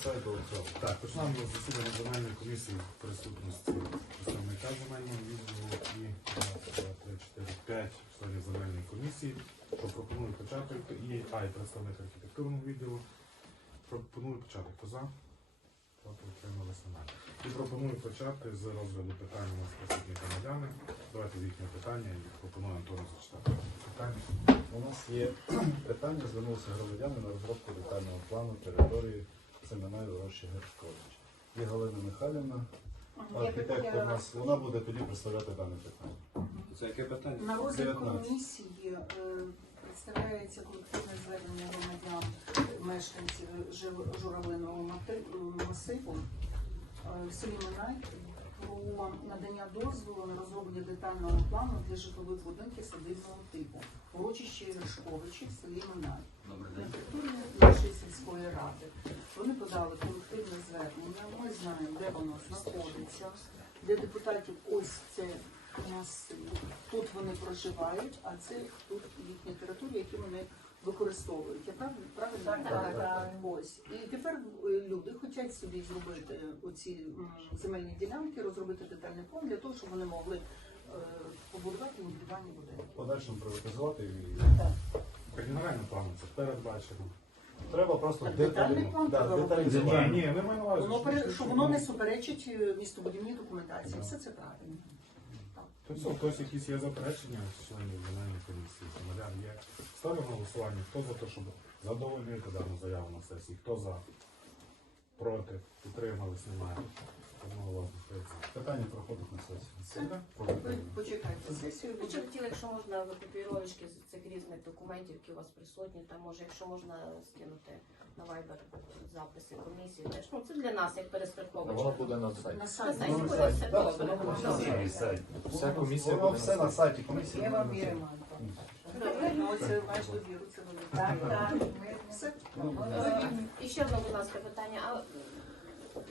Так, почнемо з засідання земельної комісії в присутності представника земельного відділу і раз, два, три, чотири, п'ять членів земельної комісії. Що пропоную почати і а, і представник архітектурного відділу. Пропоную почати. Хто за? Проти утрималися немає. І пропоную почати з розгляду питання у нас присутні громадяни. Давайте їхнє питання і пропоную Антону зачитати питання. У нас є питання, звернувся громадяни на розробку детального плану території семінарію Рощі Гершкович. Є Галина Михайлівна, архітектор у нас, вона буде тоді представляти дане питання. Це яке питання? На розгляд 19. комісії е, представляється колективне звернення громадян, мешканців Жив- журавлиного мати- масиву е, в селі Минай про надання дозволу на розроблення детального плану для житлових будинків садибного типу в урочищі Гершковичі в селі Минай. На території нашої сільської ради. Вони подали колективне звернення. Ми знаємо, де воно знаходиться. Для депутатів ось це у нас тут вони проживають, а це тут їхня територія, які вони використовують. Я правильно правильно Так, так, так. ось. І тепер е, люди хочуть собі зробити оці земельні ділянки, розробити детальний план для того, щоб вони могли е, побудувати будівельні будинки. Подальшому приватизувати і Так, генеральний план це передбачено. треба просто Так, детальний план треба Ні, ні, не маю на увазі. Воно що- пере- що- воно не суперечить е, містобудівній документації. Все це правильно. То все, хтось якісь є заперечення з членів земельної комісії, громадян є. Ставлю на голосування, хто за те, щоб задовольнити дану заяву на сесії, хто за, проти, підтримались, немає. Питання проходить на сесію. Ви почекайте сесію. Ви чи хотіли, якщо можна викопіровочки з цих різних документів, які у вас присутні, там може, якщо можна скинути на Viber записи комісії, теж ну це для нас як Воно перестраховочка. буде на На сайті. На сайті. сайті Ну, буде все да, добре. воно буде на Добре. сайті. Вся комісія Воно буде все на на сайті комісії. Я буде вам на сайті. вірю, Антон. Ну, це маєш довіру, це велике. Все. Ну, І ще одне, будь ласка, питання. А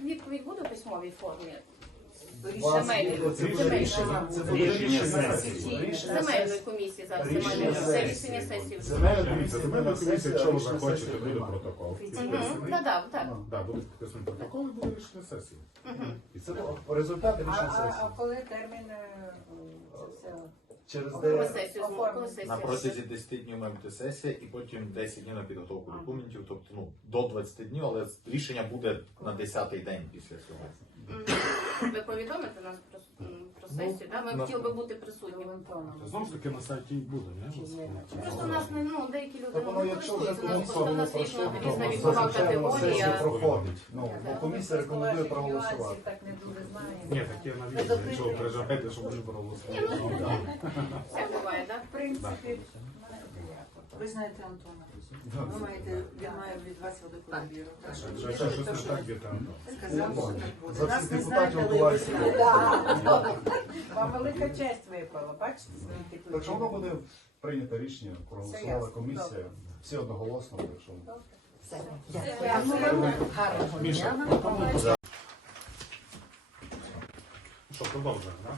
відповідь буде у письмовій формі? Земельної Це рішення. Це буде Рішення рішення сесії. сесії. Рішення земельної сесії. комісії зараз Рішення немає. Це сесії. рішення сесії. Земельна Дивіться, комісія, земельна комісія, якщо ви рішення захочете, сесії буде протокол. Мгм. Підписаний. Так, так. Ну, Так, буде підписаний протокол і буде рішення сесії. І це Результати А, рішення а, а сесії. коли термін е, це все? Через Коли де сесію Оформлено. коли сесія? На протязі 10 днів має бути сесія і потім 10 днів на підготовку документів, тобто ну, до 20 днів, але рішення буде на 10-й день після цього. Мгм. Ви повідомите нас просто м, сесію, да? Ми на- хотіли би бути присутніми. Знову ж таки на сайті і буде, не? Просто у нас не ну деякі люди Так ну, воно, не якщо вже користуються. У нас просто у нас різна різна то вікова зазвичай категорія. проходить. Ну, бо комісія рекомендує проголосувати. Так не дуже знаємо. Ні, таке на відео, якщо ви переживаєте, щоб не проголосували. Все буває, так? В принципі. Ви знаєте Антона. Ви маєте, я маю від вас велику довіру. Так що щось не так є там. сказав, що так буде. За Нас всіх не депутатів знаєте, але ви знаєте. Вам велика честь випала, бачите, знайти Так що воно буде прийнято рішення, проголосувала комісія. Всі одноголосно, так що. Міша, Ну що, продовжуємо, так?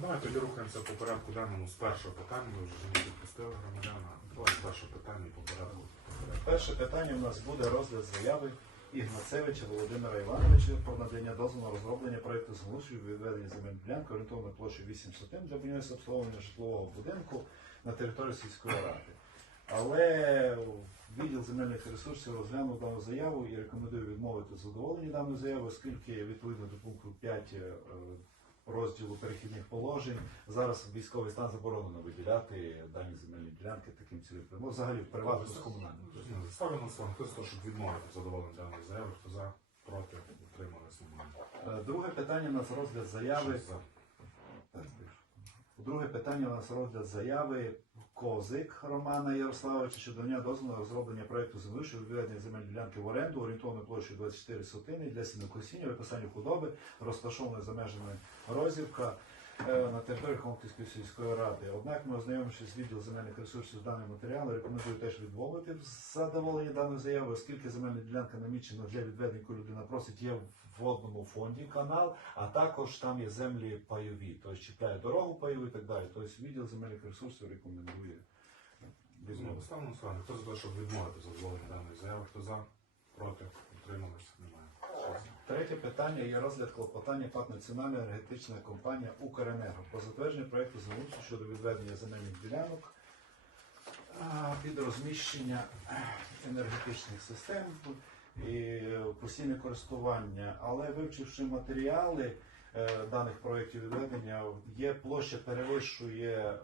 Давайте тоді рухаємося по порядку денному з першого питання. Ми вже відпустили громадяна. Давайте з питання по порядку. Перше питання у нас буде розгляд заяви Ігнацевича Володимира Івановича про надання дозволу на розроблення проєкту зголошую відведення земельної ділянки орієнтовною площею 8 сотин для будівництва обслуговування житлового будинку на території сільської ради. Але відділ земельних ресурсів розглянув дану заяву і рекомендує відмовити задоволення даної заяви, оскільки відповідно до пункту 5 е, розділу перехідних положень зараз військовий стан заборонено виділяти дані земельні ділянки таким цілим. Ну, взагалі приватно з комунальним. Ставлю на слово. Хто з того, щоб відмовити задоволення даної заяви, хто за, проти, утримали, немає. Е, Друге питання у нас розгляд заяви. Шість за. Друге питання у нас розгляд заяви Козик Романа Ярославовича щодо дання дозволу на розроблення проєкту землі щодо відведення земель ділянки в оренду орієнтовною площею 24 сотини для сінокосіння, виписання худоби, розташованої за межами Розівка на території Холмківської сільської ради. Однак ми ознайомившись з відділ земельних ресурсів з даним матеріалом, рекомендую теж відмовити в задоволенні даної заяви, оскільки земельна ділянка намічена для відведення, яку людина просить, є в водному фонді канал, а також там є землі пайові, тобто чіпляє дорогу пайову і так далі. Тобто відділ земельних ресурсів рекомендує. Відмовити. Ставлю на слово. Хто за те, щоб відмовити задоволення даної заяви, хто за, проти, утримались, Третє питання є розгляд клопотання ПАТ Національна енергетична компанія Укренерго про затвердження проєкту замовцю щодо відведення земельних ділянок під розміщення енергетичних систем і постійне користування. Але вивчивши матеріали даних проєктів відведення, є площа перевищує е,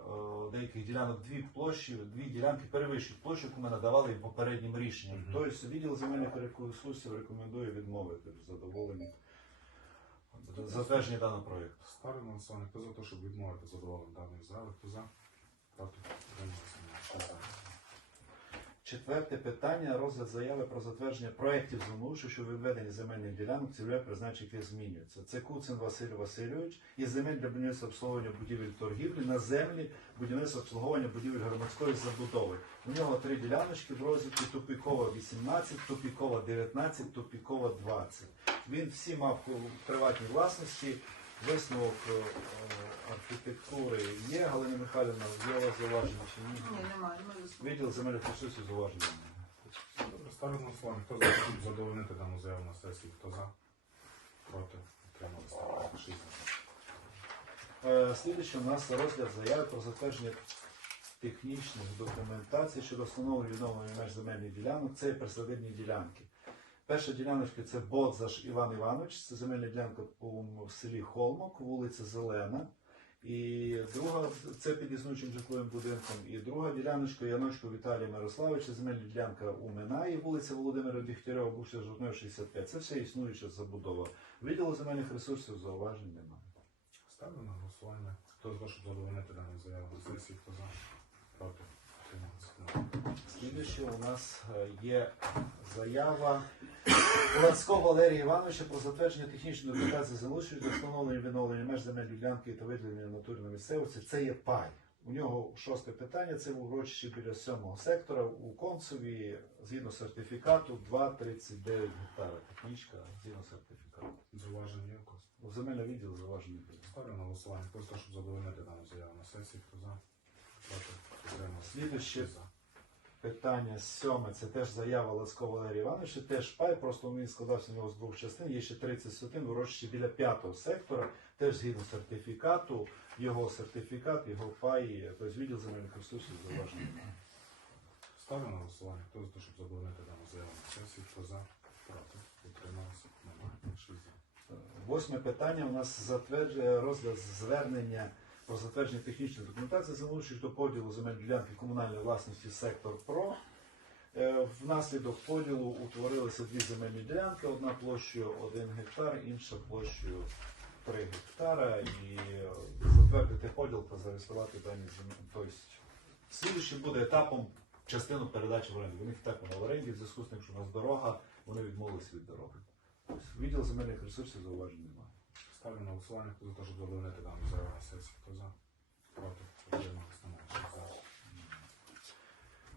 деяких ділянок дві площі, дві ділянки перевищують площу, яку ми надавали і попереднім рішенням. Мгм. Тобто відділ земельних ресурсів рекомендує відмовити в задоволенні затвердження даного проєкту. Ставлю на голосування. Хто за те, щоб відмовити задоволення даної заяви? Хто за? Проти? Утрималися? Немає. Шість за. Четверте питання розгляд заяви про затвердження проєктів землеустрою щодо відведення земельних ділянок, цільове призначення яких змінюється. Це Куцин Василь Васильович і земель для будівництва обслуговування будівель торгівлі на землі будівництва обслуговування будівель громадської забудови. У нього три діляночки в розвитку тупікова 18, тупікова 19, тупікова 20. Він всі мав у приватній власності. Висновок е, е, архітектури є. Галина Михайлівна, є у вас зауваження чи ні? Ні, немає. Ми. Відділ земельних ресурсів зауваження. Добре, ставлю на голосування. Хто за те, щоб задовольнити дану заяву на сесії? Хто за? Проти? Утрималися? Шість. Е, Слідуюче у нас розгляд заяви про затвердження технічних документацій щодо встановлення відновлення меж земельних ділянок. Це присадибні ділянки. Перша діляночка це Бодзаш Іван Іванович, це земельна ділянка в селі Холмок, вулиця Зелена. І друга це під існуючим житловим будинком. І друга діляночка Яночко Віталія Мирославовича, земельна ділянка у Минаї, вулиця Володимира Дігтярьова, бувши Жовтнева 65. Це все існуюча забудова. Відділу земельних ресурсів зауважень немає. Ставлю на голосування. Хто те, щоб задовольнити дану заяву сесії? Хто за? Проти? Слідуюче у нас е, є заява Лацко Валерія Івановича про затвердження технічної документації землеустрою для встановлення відновлення меж земельної ділянки та виділення натурної місцевості. Це є пай. У нього шосте питання. Це в урочищі біля сьомого сектора у Концеві згідно сертифікату 2,39 гектара. Технічка згідно сертифікату. Зауваження є у когось? У земельний відділ зауваження. Ставлю на голосування. Те, щоб задовольнити дану заяву на сесії? Хто за? Проти? Слідуюче Шість. Питання сьоме, це теж заява Лацко Валерія Івановича, теж пай, просто він складався в нього з двох частин. Є ще 30 сотин, урочище біля п'ятого сектора, теж згідно сертифікату, його сертифікат, його пай, тобто відділ земельних ресурсів немає. Ставлю на голосування. Хто за те, щоб задовольнити дану заяву на сесії? Хто за? Проти? Утрималися? Немає. Шість за. Восьме питання у нас затверджує розгляд звернення про затвердження технічної документації землеустрою до поділу земельної ділянки комунальної власності сектор ПРО. Е, Внаслідок поділу утворилися дві земельні ділянки, одна площею 1 гектар, інша площею 3 гектара. І затвердити поділ та зареєструвати дані землі. Тобто, слідуючим буде етапом частину передачі в оренду. Них так воно в оренді, в зв'язку з тим, що у нас дорога, вони відмовились від дороги. Тобто, Відділ земельних ресурсів зауважень немає. Ставлю на голосування. Хто за те, щоб задовольнити дану заяву на сесії? Хто за? Проти? Утрималися? Немає.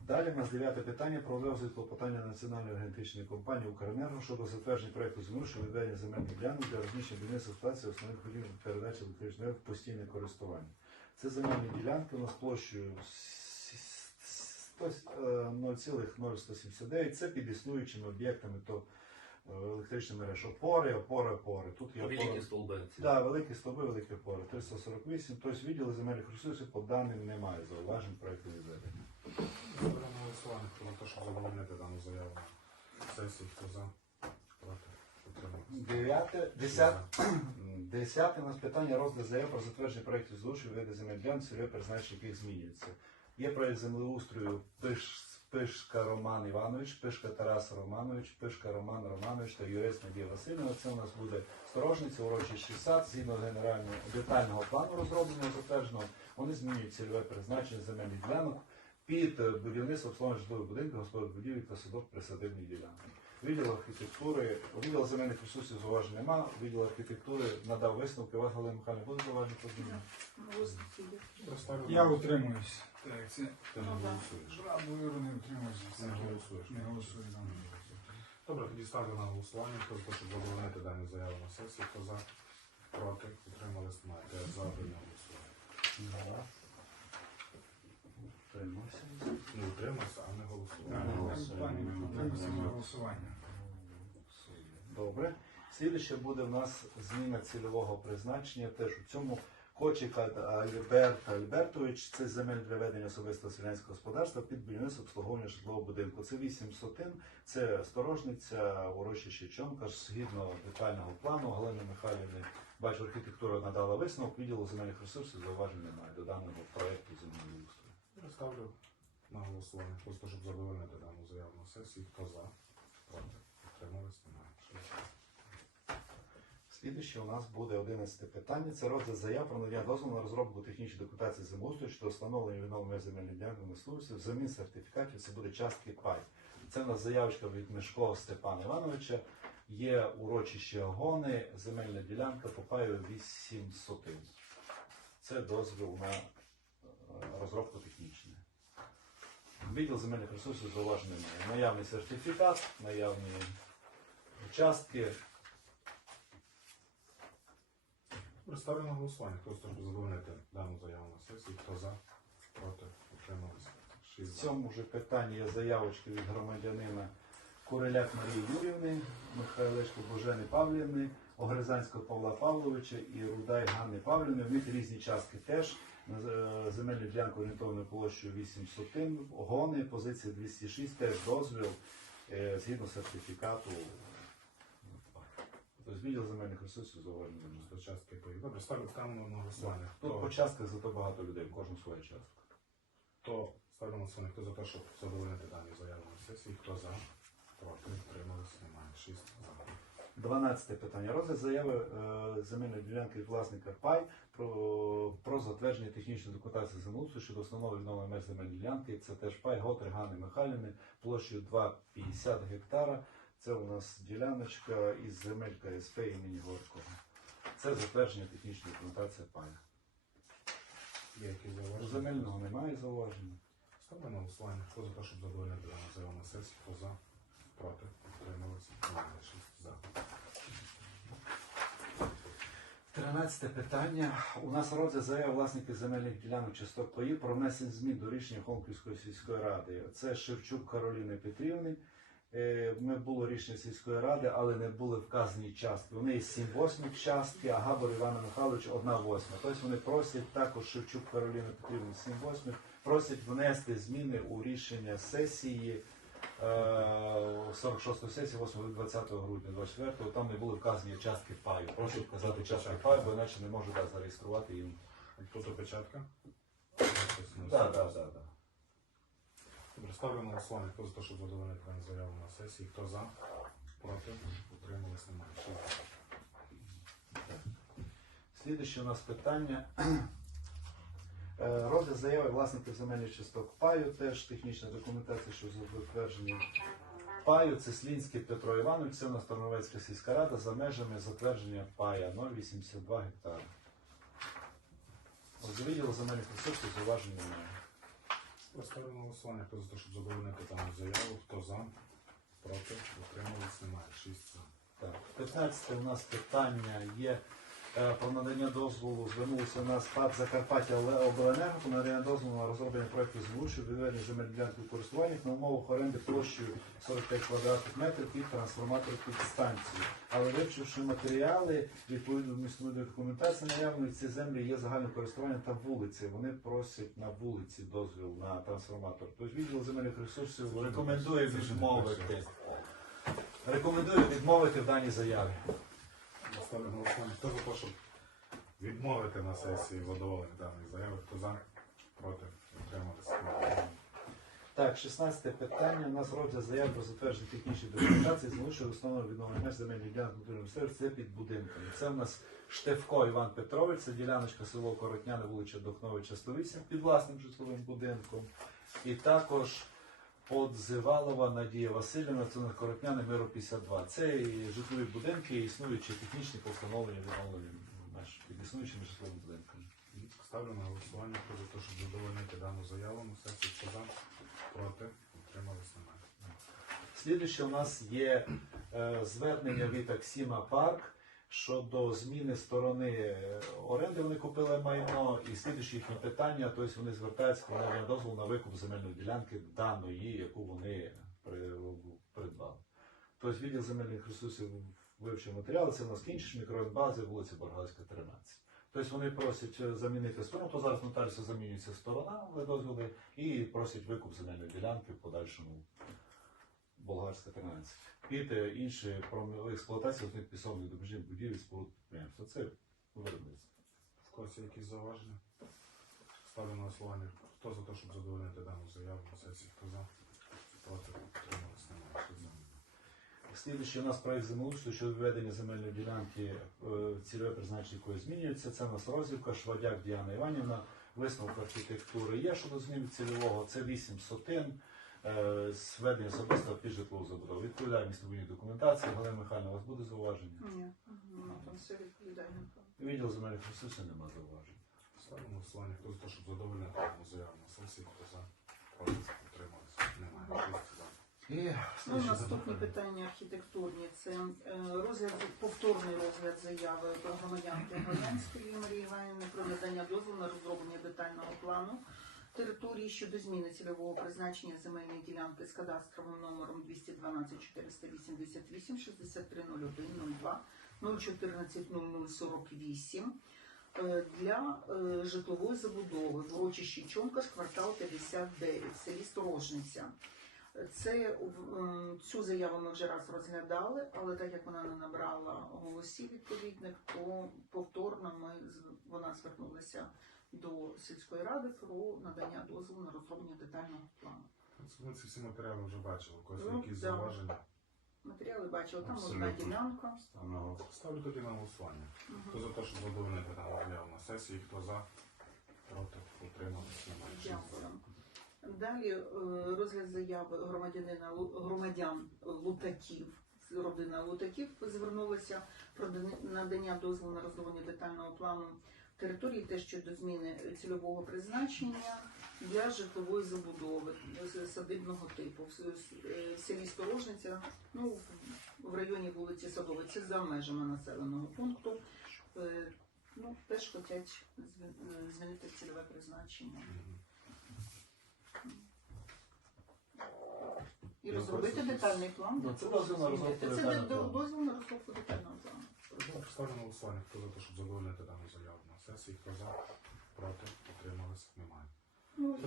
Далі в нас дев'яте питання про розгляд клопотання Національної енергетичної компанії «Укренерго» щодо затвердження проекту землі щодо відведення земельних ділянок для розміщення будівництва експлуатації основних ходів передачі електричної енергії в постійне користування. Це земельні ділянки у нас площею с- с- с- е, 0,0179. Це під існуючими об'єктами, то електричні мережі опори, опори, опори. Тут є опори. Великі столби. ці. Да, великі стовби, великі опори. 348. Тобто відділи земельних ресурсів по даним немає зауважень проекту відведення. На голосування. Хто за те, щоб задовольнити дану заяву сесії? Хто за? Проти? Дев'яте, десяте, десяте у нас питання розгляд заяв про затвердження проєктів злучів види земель ділянок, цільове призначення яких змінюється. Є проєкт землеустрою Пиш, Пишка Роман Іванович, Пишка Тарас Романович, Пишка Роман Романович та юрист Надія Васильівна. Це у нас буде сторожниця, урочищий сад, згідно генерального детального плану розробленого затвердженого. Вони змінюють цільове призначення земельних ділянок під будівництво обслуговування житлових будинків, господарських будівель та садок присадибних ділянок. Відділ архітектури, відділ земельних ресурсів зауважень нема, відділ архітектури надав висновки. У вас, Галина Михайлівна, буде зауваження по. Ставлю Я утримуюсь. Так, це Ти не голосуєш. правою не утримуюся. Не голосуєш. Не голосую. да. Добре, тоді ставлю на голосування. Хто за те, щоб задовольнити дану заяву на сесії? Хто за? Проти? Утримались? Дев'ять за, не голосує. Утримався. Не утримався, а не. Так, так, на голосування. Добре. Слідуще буде в нас зміна цільового призначення. Теж у цьому Кочика Альберт Альбертович це земель для ведення особистого селянського господарства під будівництво обслуговування житлового будинку. Це 8 сотин, це сторожниця, урочище Чонка. Згідно детального плану Галини Михайлівни, бачу, архітектура надала висновок, відділу земельних ресурсів зауважень немає до даного проекту земельного устрою. Ставлю на голосування. Те, щоб задовольнити дану заяву на сесії, хто за, проти, утримались, немає. Слідуще у нас буде 11 питання. Це розгляд заяв про надання дозволу на розробку технічної документації землеустрою щодо встановлення відновлення земельних ділянок на службі. Взамін сертифікатів це буде частки пай. Це у нас заявочка від Мешко Степана Івановича. Є урочище Гони, земельна ділянка по паю 8 сотин. Це дозвіл на розробку технічної. Відділ земельних ресурсів зауваження немає. Наявний сертифікат, наявні участки. Ставлю на голосування. Хто щоб задовольнити дану заяву на сесії, хто за, проти, утримались. В цьому ж питанні є заявочки від громадянина Куреляк Марії Юрівни, Михайлешко Божени Павлівни, Огризанського Павла Павловича і Рудай Ганни Павлівни. В них різні частки теж. Е, Земельну ділянку орієнтовною площею 8 сотин, гони, позиція 206, теж дозвіл е, згідно сертифікату. Тобто відділ земельних ресурсів. До частки. Добре, ставлю ставимо на голосування. Тут Хто, по частках зато багато людей, кожен своя частка. хто ставлю на голосування, хто за те, щоб задовольнити дану заяву на сесії, хто за, проти, за. 12 питання. Розгляд заяви е, земельної ділянки власника ПАЙ про, про затвердження технічної документації землеустрою щодо основного відновлення меж земельної ділянки. Це теж ПАЙ Готри Ганни Михайлівни площею 2,50 гектара. Це у нас діляночка із земель КСП імені Горького. Це затвердження технічної документації якісь земельного немає зауваження. Ставлю на голосування. Хто за те, щоб задовольнити дану заяву на сесії, хто за, проти, утримались, за. 13 питання. У нас розгляд заяв власників земельних ділянок часток паїв про внесення змін до рішення Холмківської сільської ради. Це Шевчук Кароліни Петрівни. Е, Ми було рішення сільської ради, але не були вказані частки. Вони є 7 восьмих частки, а Габор Іван Михайлович 1 восьма. Тобто вони просять також Шевчук Кароліни Петрівни 7 восьмих, просять внести зміни у рішення сесії. Е, 46 сесії 8 20 грудня 24 там не були вказані частки паю. Прошу вказати частки паю, бо іначе не можу так зареєструвати їм. Тут опечатка? Так, так, так. Добре, ставлю на голосування. Хто за те, щоб задовольнити дану заяву на сесії, хто за, проти, утримались, немає. Слідуще у нас питання. Е, Розгляд заяви власників земельних часток паю, теж технічна документація, що затвердження паю. Це Слінський Петро Іванович, це у нас Тарновецька сільська рада за межами затвердження пая 0,82 гектара. Відділу земельних ресурсів зауважень немає. Ставлю на голосування. Хто за те, щоб задовольнити дану заяву, хто за, проти, утримались, немає. Шість за. Так, 15 у нас питання є про надання дозволу. Звернулися у нас ПАД Закарпаття Обленерго про надання дозволу на розроблення проєкту звучу відведення земель ділянки користування на умовах оренди площею 45 квадратних метрів під трансформатор під станцію. Але вивчивши матеріали, відповідно до місцевої документації наявної, ці землі є загальним користуванням та вулиці. Вони просять на вулиці дозвіл на трансформатор. Тобто відділ земельних ресурсів рекомендує відмовити. Рекомендую відмовити в даній заяві. Ставлю на голосування. Хто за відмовити на сесії задоволення даної заяви, хто за, проти, утримались, немає. Так, 16 питання. У нас розгляд заяв про затвердження технічної документації залишили основного відновлення меж земельних ділянок культурного сервісу. Це під будинками. Це у нас Штевко Іван Петрович, це діляночка село Коротняне, вулиця Дохновича 108 під власним житловим будинком. І також Подзивалова Надія Васильівна, це на Коротняне Миру 52. Це і житлові будинки, і існуючі технічні по встановленню відновлення меж під існуючими житловими будинками. Ставлю на голосування. Хто за те, щоб задовольнити дану заяву на хто за, проти, утримались, немає. Слідуюче у нас є е, звернення від Аксіма Парк щодо зміни сторони оренди. Вони купили майно, і слідуюче їхнє питання, тобто вони звертаються надання дозволу на викуп земельної ділянки даної, яку вони придбали. Тобто відділ земельних ресурсів вивчив матеріали, це у нас кінчиш мікрорайон бази, вулиця Баргалська, 13. Тобто вони просять е, замінити сторону, то зараз нотаріуса замінюється сторона, але дозволи, і просять викуп земельної ділянки в подальшому Болгарська 13. Під інші експлуатації одних пісовних допоміжних будівель споруд підприємства. Це виробництво. В когось якісь зауваження? Ставлю на голосування. Хто за те, щоб задовольнити дану заяву на сесії? Хто за? Проти? Утримались? Немає. Слідуючий у нас проект землеустрою щодо введення земельної ділянки е, цільове призначення якої змінюється. Це у нас розвівка, Швадяк Діана Іванівна. Висновок архітектури є щодо зміни цільового. Це 8 сотин. Е, з введення під житлову забудову. Відповідає містобудівній документації. Галина Михайловна, у вас буде зауваження? Ні, ну, там все відповідає. Відділ земельних ресурсів нема зауважень. Ставлю на голосування. Хто за те, щоб задовольнити дану заяву на сесії? Хто за? Проти? Утримались? Немає. Шість за. І Ну, наступні запитання. питання архітектурні. Це е, розгляд, повторний розгляд заяви до громадянки Горянської Марії Іванівни про надання дозволу на розроблення детального плану території щодо зміни цільового призначення земельної ділянки з кадастровим номером 212 488 6301 02 014 0048 е, для е, житлової забудови в урочищі Чомкаш, квартал 59 в селі Сторожниця. Це цю заяву ми вже раз розглядали, але так як вона не набрала голосів відповідних, то повторно ми вона звернулася до сільської ради про надання дозволу на розроблення детального плану. Ми ці всі матеріали вже бачили. Когось Ну, якісь да. зауваження? Матеріали бачила, там одна Абсолютно. ділянка. Ставлю Ставлю тоді на голосування. Хто за те, щоб задовольнити дану заяву на сесії? Хто за? Проти? Утримались? Немає. Дякую. Далі е, розгляд заяви громадянина Лу- громадян Лутаків. Родина Лутаків звернулася про дани- надання дозволу на розроблення детального плану території те щодо зміни цільового призначення для житлової забудови садибного типу в е, в селі Сторожниця, ну в- в районі вулиці Садової. Це за межами населеного пункту. Е, Ну, теж хочуть е, змінити цільове призначення. І розробити детальний план. Ну, це дозвіл на розробку детального плану. Ставлю на голосування. Хто за те, щоб задовольнити дану заяву на сесії? Хто за? Проти? Утримались? Немає. Ну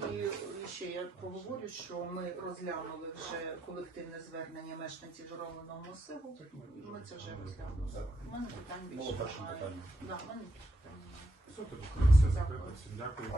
і ще я поговорю, що ми розглянули вже колективне звернення мешканців журавленого масиву. Ми це вже розглянули. У мене питань Було більше немає. питанням. Да, в мене питань немає. Все, тоді комісія Дякую. Всім дякую.